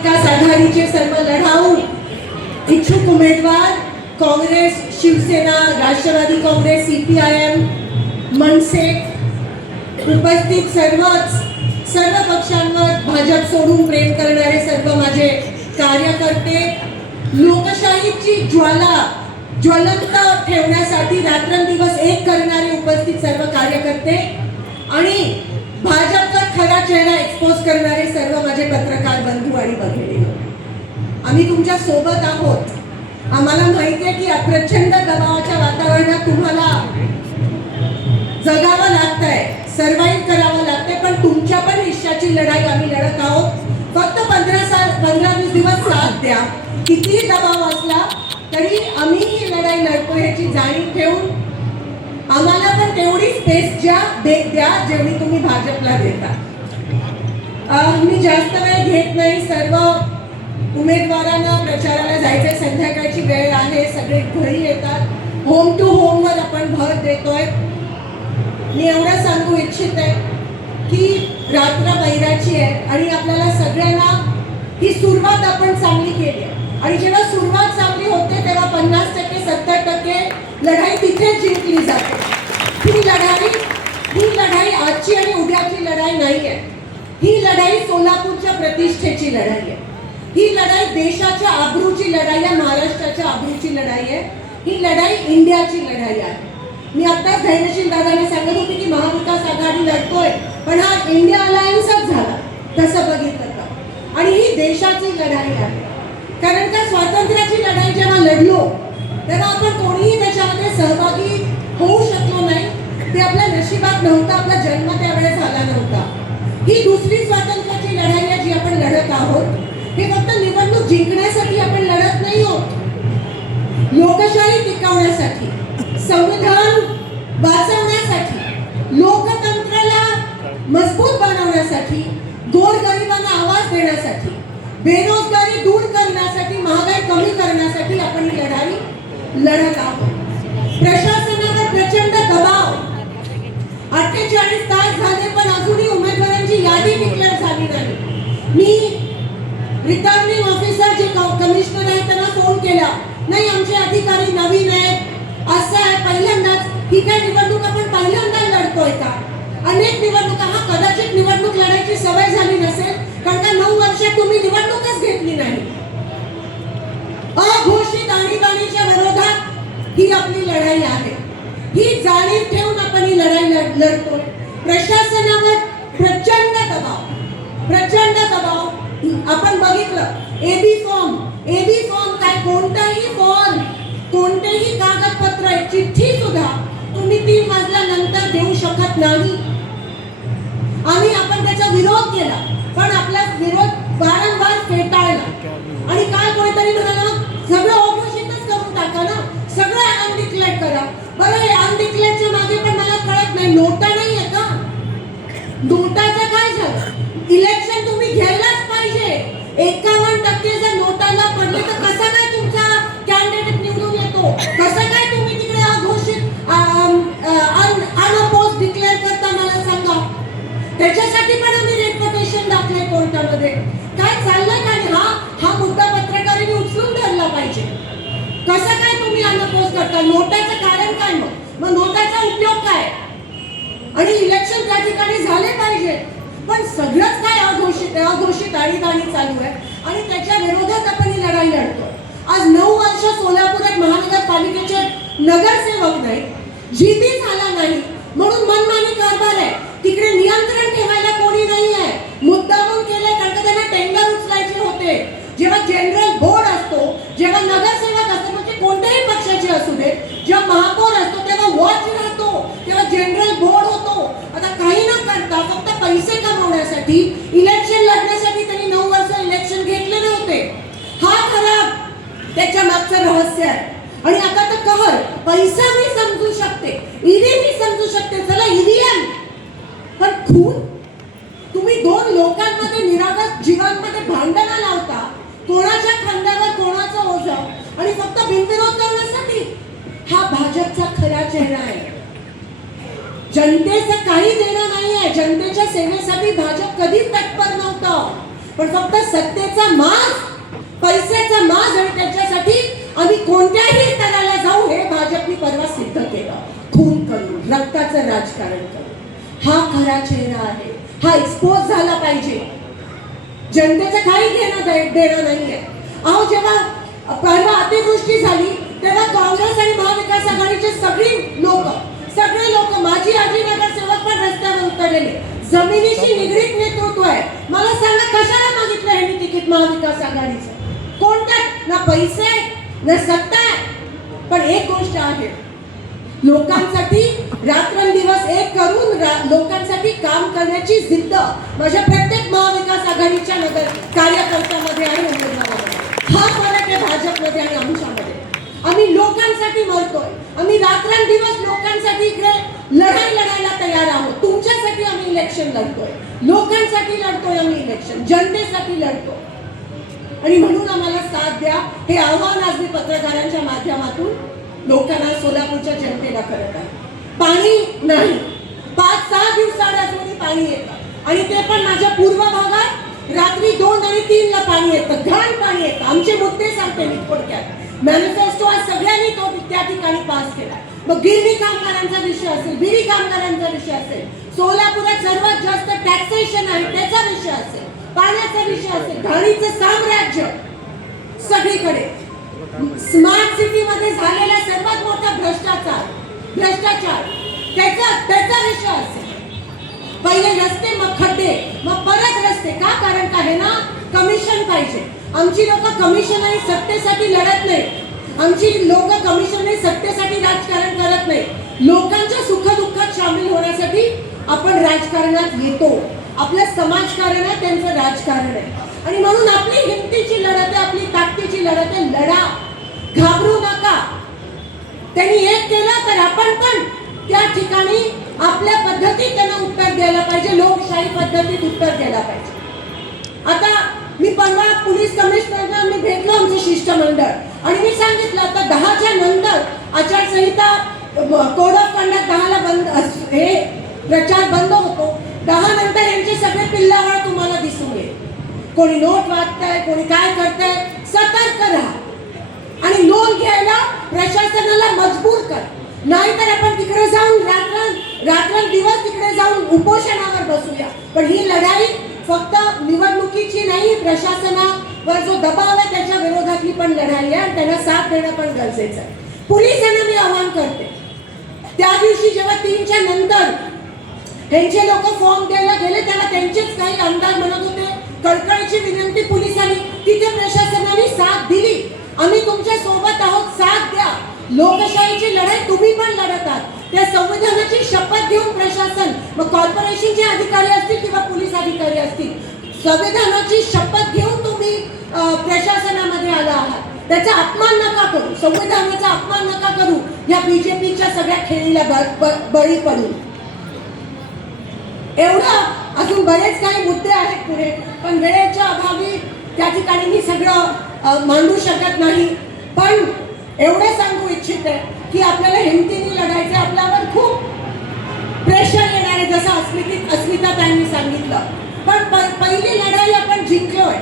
विकास आघाडीचे सर्व लढाऊ इच्छुक उमेदवार काँग्रेस, शिवसेना, राष्ट्रवादी काँग्रेस, CPIM, मनसे उपस्थित सर्व पक्षांवर भाजप सोडून प्रेम करणारे सर्व माझे कार्यकर्ते, लोकशाहीची ज्वलंत ठेवण्यासाठी रात्रंदिवस एक करणारे उपस्थित सर्व कार्यकर्ते आणि भाजपचा खरा चेहरा एक्सपोज करणारे सर्व माझे पत्रकार बंधू आणि भगिनी, आम्ही तुमच्या सोबत आहोत. आम्हाला माहिती आहे की प्रचंड दबावाच्या वातावरणात तुम्हाला जगावं लागतंय, सर्वाइव्ह करावं लागतंय, पण तुमच्या पण हिश्श्याची लढाई आम्ही लढत आहोत. फक्त 15-20 दिवस साथ द्या. कितीही दबाव असला तरी आम्ही ही लढाई लढतो ह्याची जाणीव ठेवून आम्हाला पण तेवढी स्पेस द्या जेवढी तुम्ही भाजपला देता. मी जास्त वेळ घेत नाही. सर्व उमेदवारांना प्रचाराला जायचंय, संध्याकाळची वेळ आहे, सगळे घरी येतात. होम टू होम वर आपण भर देतोय. मी एवढं सांगू इच्छित आहे की रात्र वैराची आहे आणि आपल्याला सगळ्यांना ही सुरुवात आपण चांगली केली आहे आणि जेव्हा सुरुवात चांगली होते तेव्हा 50% 70% लढाई तिथे जिंकली जाते. ही लढाई आजची आणि उद्याची लढाई नाही आहे. ही लढाई सोलापूरच्या प्रतिष्ठेची लढाई आहे. ही लढाई देशाच्या आबरूची लढाई आहे, महाराष्ट्राच्या आबरूची लढाई आहे. ही लढाई इंडियाची लढाई आहे. मी आत्ताच धैर्यशील दादाने सांगत होते की महाविकास आघाडी लढतोय, पण हा इंडिया अलायन्सच झाला तसं बघितलं तर. आणि ही देशाची लढाई आहे. कारण का स्वातंत्र्याची लढाई जेव्हा लढलो तेव्हा आपण कोणीही त्याच्यामध्ये सहभागी होऊ शकलो नाही. ते आपल्या नशिबात नव्हतं, आपला जन्म त्यावेळेस झाला नव्हता. ही दुसरी स्वातंत्र्याची लढाई आहे जी आपण लढत आहोत. हे फक्त निवडणूक जिंकण्यासाठी आपण लढत नाही आहोत. लोकशाही टिकवण्यासाठी, संविधान वाचवण्यासाठी, लोकतंत्राला मजबूत बनवण्यासाठी, गोरगरिबांना आवाज देण्यासाठी, बेरोजगारी दूर करण्यासाठी, महागाई कमी करण्यासाठी आपण ही लढाई लढत आहोत. प्रशासनावर प्रचंड दबाव, 48 तास झाले पण अजूनही उमेदवारांची यादी डिक्लेअर झाली नाही. मी रिटर्निंग ऑफिसर जे कमिशनर आहेत त्यांना फोन केला, नाही आमचे अधिकारी नवीन आहेत, असं आहे, पहिल्यांदाच ही काय निवडणूक आपण पहिल्यांदा लढतोय का? अनेक निवडणुका, हा कदाचित निवडणूक लढायची सवय झाली नसेल कारण का 9 वर्षात तुम्ही निवडणूकच घेतली नाही. अघोषित आणीबाणीच्या विरोधात ही आपली लढाई आहे. ही जाणीव ठेवून आपण ही लढाई लढतोय. प्रशासनावर प्रचंड दबाव आपण बघितलं. एबी फॉर्म काय, कोणताही फॉर्म, कोणतेही कागदपत्र, चिठ्ठी सुद्धा तुम्ही 3 वाजल्यानंतर देऊ शकत नाही. आपण त्याचा विरोध केला पण आपला विरोध वारंवार फेटाळला आणि काय कोणीतरी म्हणाला सगळं अघोषितच करून टाका ना, सगळं अनडिक्लेअर करा. बरं, हे अनडिक्लेअरच्या मागे पण मला कळत नाही, नोटा नाही आहे का? नोटाचं काय झालं? इलेक्शन तुम्ही घ्यायलाच पाहिजे. 51% जर नोटाला पडले तर कसा काय तुमचा कॅन्डिडेट निवडून येतो? कसं काय तुम्ही तिकडे अघोषित अनअपोज डिक्लेअर करता मला सांगा. त्याच्यासाठी पण आम्ही रेपुटेशन दाखले कोर्टामध्ये. काय चाललंय का? हा मुद्दा पत्रकारांनी उचलून धरला पाहिजे. कसं काय तुम्ही अनअपोज करता? नोटाचं कारण काय? मग नोटाचा उपयोग काय? आणि इलेक्शन त्या ठिकाणी झाले पाहिजे पण सगळंच काय अघोषित आणीबाणी चालू आहे आणि त्याच्या विरोधात आपण ही लढाई लढतो. आज 9 वर्ष सोलापुरात महानगरपालिकेचे नगरसेवक नाही, जीबी झाला नाही म्हणून मनमानी कारभार आहे. तिकडे नियंत्रण ठेवायला कोणी नाही आहे. मुद्दामून केले कारण त्यांना टेंडर उचलायचे होते. जेव्हा जनरल बोर्ड असतो, जेव्हा नगरसेवक असतो, म्हणजे कोणत्याही पक्षाचे असू दे, जेव्हा महापौर असतो तेव्हा वॉच राहतो, तेव्हा जनरल बोर्ड होतो. आता काही न करता फक्त पैसे कमवण्यासाठी, इलेक्शन लढण्यासाठी त्यांनी 9 वर्ष इलेक्शन घेतले नव्हते. हा खरा त्याच्या मागचं रहस्य आहे. आणि आता तर कहर पैसा मी समजू शकते, ईडी मी समजू शकते, चला ईव्हीएम, पण खून? तुम्ही 2 लोकांमध्ये निरागस जीवांमध्ये भांडणं लावता, कोणाच्या खांद्यावर कोणाचं ओझं आणि फक्त बिनविरोध करण्यासाठी. हा भाजपचा खरा चेहरा आहे. जनतेचं काही देणं नाहीये. जनतेच्या सेवेसाठी भाजप कधीच तत्पर नव्हतं, पण फक्त सत्तेचा मान राजकारण करू. हा खरा चेहरा आहे, हा एक्सपोज झाला पाहिजे. जनतेचं काही देणं नाहीये. अहो, जेव्हा परवा अतिवृष्टी झाली तेव्हा काँग्रेस आणि महाविकास आघाडीचे सगळे लोक माझी आजी नगरसेवक पण रस्त्यावर उतरलेले. जमिनीशी निगडीत नेतृत्व आहे. मला सांगा, कशाला मागितलं हे तिकीट महाविकास आघाडीचं? कोणत्या? ना पैसे ना सत्ता. पण एक गोष्ट आहे, लोकांसाठी रात्रंदिवस एक करून लोकांसाठी काम करण्याची जिद्द माझ्या प्रत्येक महाविकास आघाडीच्या नगर कार्यकर्त्यामध्ये आणि उमेदवारांमध्ये. हा फरक आहे भाजपमध्ये आणि आमच्यामध्ये. आम्ही लोकांसाठी मरतोय. आम्ही रात्रंदिवस लोकांसाठी इकडे लढाई लढायला तयार आहोत. तुमच्यासाठी आम्ही इलेक्शन लढतोय, लोकांसाठी लढतोय आम्ही इलेक्शन, जनतेसाठी लढतोय. आणि म्हणून आम्हाला साथ द्या, हे आव्हान आज मी पत्रकारांच्या माध्यमातून लोकांना, सोलापूरच्या जनतेला करत आहे. पाणी नाही, 5-6 दिवसाआड अजूनही पाणी येतं आणि ते पण माझ्या पूर्व भागात रात्री 2 आणि 3 ला पाणी येतं, घाण पाणी येतं. आमचे मुद्दे सांगते मी थोडक्यात. मॅनिफेस्टो आज सगळ्यांनी तो त्या ठिकाणी पास केला. मग गिरणी कामगारांचा विषय असेल, बिडी कामगारांचा विषय असेल, सोलापुरात सर्वात जास्त टॅक्सेशन आहे त्याचा विषय असेल, पाण्याचा विषय असेल, घाणीचं साम्राज्य सगळीकडे, स्मार्ट सिटी मध्ये झालेला सर्वात मोठा भ्रष्टाचार त्याचा विषय असेल. पहिले रस्ते, मग खड्डे, मग परत रस्ते. का? कारण का आहे ना, कमिशन पाहिजे. आमची लोक कमिशन आणि सत्तेसाठी लढत नाही. आमची लोक कमिशन आणि सत्तेसाठी राजकारण करत नाही. लोकांच्या सुखदुःखात सामील होण्यासाठी आपण राजकारणात येतो. आपलं समाजकारण आहे, त्यांचं राजकारण आहे. आणि म्हणून आपली हिमतीची लढत आहे, आपली ताकदीची लढत आहे. लढा, घाबरू नका. त्यांनी एक केलं तर आपण पण त्या ठिकाणी आपल्या पद्धतीत त्यांना उत्तर द्यायला पाहिजे, लोकशाही पद्धतीत उत्तर द्यायला पाहिजे. आता मी परवा पोलीस कमिशनरला मी भेटलो, आमचं शिष्टमंडळ, आणि मी सांगितलं आता 10च्या नंतर आचारसंहिता, कोड ऑफ कंडक्ट 10ला बंद, हे प्रचार बंद होतो. 10 नंतर यांचे सगळे पिल्लावळ तुम्हाला दिसून येईल. कोणी नोट वाटतंय, कोणी काय करतंय. सतर्क राहा आणि नोंद घ्यायला प्रशासनाला मजबूर कर. नाहीतर आपण तिकडे जाऊन रात्रंदिवस तिकडे जाऊन उपोषणावर बसूया. पण ही लढाई फक्त निवडणुकीची नाही, प्रशासनावर जो दबाव आहे त्याच्या विरोधातली पण लढाई आहे आणि त्यांना साथ देणं पण गरजेचं आहे. पोलिसांना मी आवाहन करते, त्या दिवशी जेव्हा 3च्या नंतर त्यांचे लोक फॉर्म द्यायला गेले तेव्हा त्यांचेच काही आमदार म्हणत होते कळकळीची विनंती पोलिसांनी, तिथे प्रशासनाने साथ दिली. आम्ही तुमच्या सोबत आहोत, साथ द्या. लोकशाहीची लढाई तुम्ही पण लढत आहात. त्या संविधानाची शपथ घेऊन प्रशासन, मग कॉर्पोरेशनचे अधिकारी असतील किंवा पोलीस अधिकारी असतील, संविधानाची शपथ घेऊन तुम्ही प्रशासनामध्ये आला आहात. त्याचा अपमान नका करू, संविधानाचा अपमान नका करू या बीजेपीच्या सगळ्या खेळीला बळी पडून. एवढं अजून बरेच काही मुद्दे आहेत पुढे, पण वेळेच्या अभावी त्या ठिकाणी मी सगळं मांडू शकत नाही. पण एवढं सांगू इच्छिते की आपल्याला हिमतीने लढायचं. आपल्यावर खूप प्रेशर येणार आहे, जसं अस्मिता ताईंनी सांगितलं. पण पहिली लढाई आपण जिंकलोय.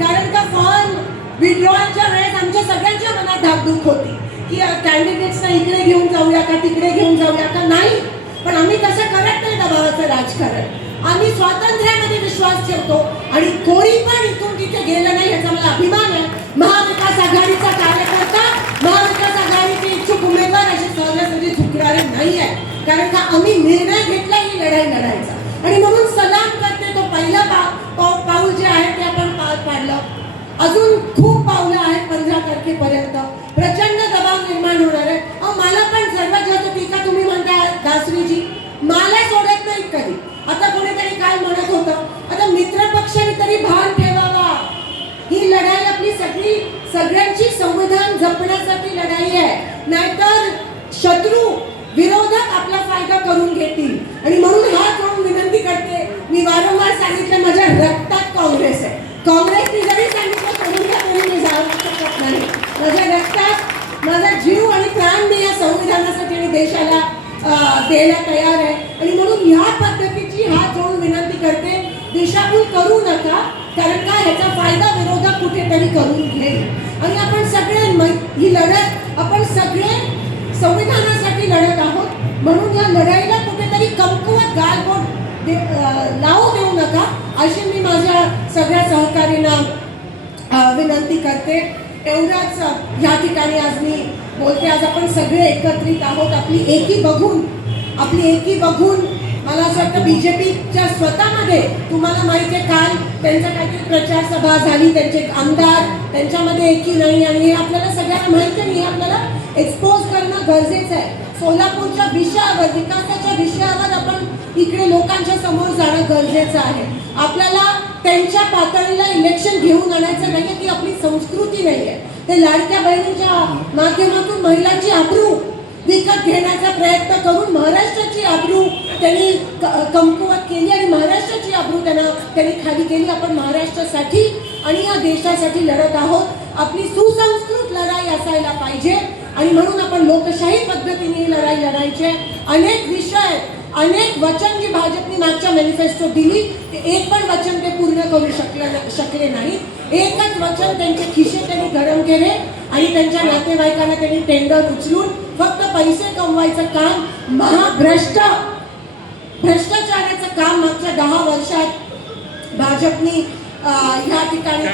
कारण का फॉर्म विड्रॉलच्या वेळेस आमच्या सगळ्यांच्या मनात धाकधूक होती की कॅन्डिडेट्सना इकडे घेऊन जाऊया का, तिकडे घेऊन जाऊया का. नाही, पण आम्ही तसं करत नाही दबावाचं राजकारण. आम्ही स्वातंत्र्यामध्ये विश्वास ठेवतो आणि कोणी पण इथून तिथे गेलं नाही याचा मला अभिमान आहे. महाविकास आघाडीचा कार्यकर्ता, महाविकास आघाडीचे इच्छुक उमेदवार असे सहजासहजी झुकणारे नाही आहे. कारण का आम्ही निर्णय घेतला ही लढाई लढायचा. आणि म्हणून सलाम करते, तो पहिला पाऊल जे आहे ते आपण पार पाडलं. अजून खूप पावलं आहेत 15 तारखेपर्यंत. प्रचंड दबाव निर्माण होणार आहे. मला पण सर्वात जास्त टीका तुम्ही म्हणता दासरीजी, मला सोडत नाही कधी. आता कोणीतरी काय म्हणत होतं, आता मित्र पक्षाने तरी भान ठेवावा. ही लढाई आपली सगळ्यांची संविधान जपण्यासाठी लढाई आहे. नाहीतर शत्रू विरोधक आपला फायदा करून घेतील. आणि म्हणून हात जोडून विनंती करते, मी वारंवार सांगितलं माझ्या रक्तात काँग्रेस आहे. काँग्रेसने जरी सांगितलं सोडून द्या तरी मी जाऊ शकत नाही. माझ्या रक्तात माझा जीव आणि प्राण मी या संविधानासाठी आणि देशाला द्यायला तयार आहे. आणि म्हणून ह्या पद्धतीची हात जोडून विनंती करते, दिशाभूल करू नका. कारण का ह्याचा फायदा विरोधक कुठेतरी करून घेईल. आणि आपण सगळे ही लढत आपण सगळे संविधानासाठी लढत आहोत. म्हणून या लढाईला कुठेतरी कमकुवत गालबोट लावू देऊ नका अशी मी माझ्या सगळ्या सहकारींना विनंती करते. एवढाच या ठिकाणी आज मी बोलते. आज आपण सगळे एकत्रित आहोत. आपली एकी बघून मला असं वाटतं बीजेपीच्या स्वतःमध्ये तुम्हाला माहिती आहे काल त्यांचा काहीतरी प्रचार सभा झाली, त्यांचे आमदार त्यांच्यामध्ये एकी नाही आणि हे आपल्याला सगळ्यांना माहिती आहे. हे आपल्याला एक्सपोज करणं गरजेचं आहे. सोलापूरच्या विषयावर, विकासाच्या विषयावर आपण इकडे लोकांच्या समोर जाणं गरजेचं आहे. आपल्याला त्यांच्या पातळीला इलेक्शन घेऊन आणायचं नाही, ती आपली संस्कृती नाही आहे. ते लाडक्या बहिणीच्या माध्यमातून महिलांची आबरू विकत घेण्याचा प्रयत्न करून महाराष्ट्राची आबरू त्यांनी कमकुवत केली आणि महाराष्ट्राची आबरू त्यांनी खाली केली. आपण महाराष्ट्रासाठी आणि या देशासाठी लढत आहोत. आपली सुसंस्कृत लढाई असायला पाहिजे आणि म्हणून आपण लोकशाही पद्धतीने ही लढाई लढायची. अनेक विषय, अनेक वचन जी भाजपने मागच्या मॅनिफेस्टो दिली ते एक पण वचन ते पूर्ण करू शकले नाही. एकच वचन त्यांचे खिसे त्यांनी गरम केले आणि त्यांच्या नातेवाईकांना त्यांनी टेंडर उचलून फक्त पैसे कमवायचं काम, भ्रष्टाचाराचं काम मागच्या 10 वर्षात भाजपने या ठिकाणी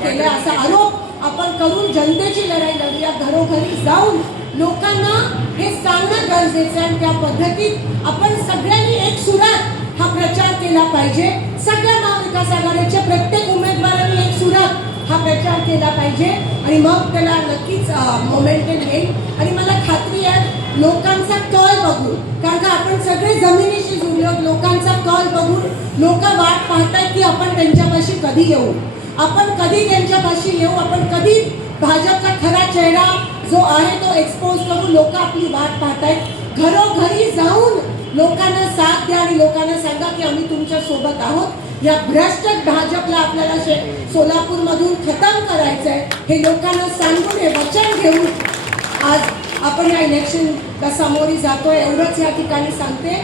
केलं असा आरोप आपण करून जनतेची लढाई लढूया. घरोघरी जाऊन लोकांना हे सांगणं गरजेचं आहे. त्या पद्धतीत आपण सगळ्यांनी एक सुरात हा प्रचार केला पाहिजे. सगळ्या महाविकास आघाडीच्या प्रत्येक उमेदवारांनी एक सुरात हा प्रचार केला पाहिजे आणि मग त्याला नक्कीच मोमेंटम येईल. आणि मला खात्री आहे लोकांचा कल बघून, कारण का आपण सगळे जमिनीशी जुळलो, लोकांचा कल बघून लोक वाट पाहतायत की आपण त्यांच्यापाशी कधी येऊ, आपण कधी त्यांच्यापाशी येऊ, आपण कधी भाजपचा खरा चेहरा जो आहे तो एक्सपोज करून लोक आपली वाट पाहतायत. घरोघरी जाऊन लोकांना साथ द्या आणि लोकांना सांगा की आम्ही तुमच्या सोबत आहोत. या भ्रष्ट भाजपला आपल्याला सोलापूरमधून खतम करायचं आहे हे लोकांना सांगून हे वचन घेऊन आज आपण या इलेक्शनला सामोरी जातोय. एवढंच या ठिकाणी सांगते.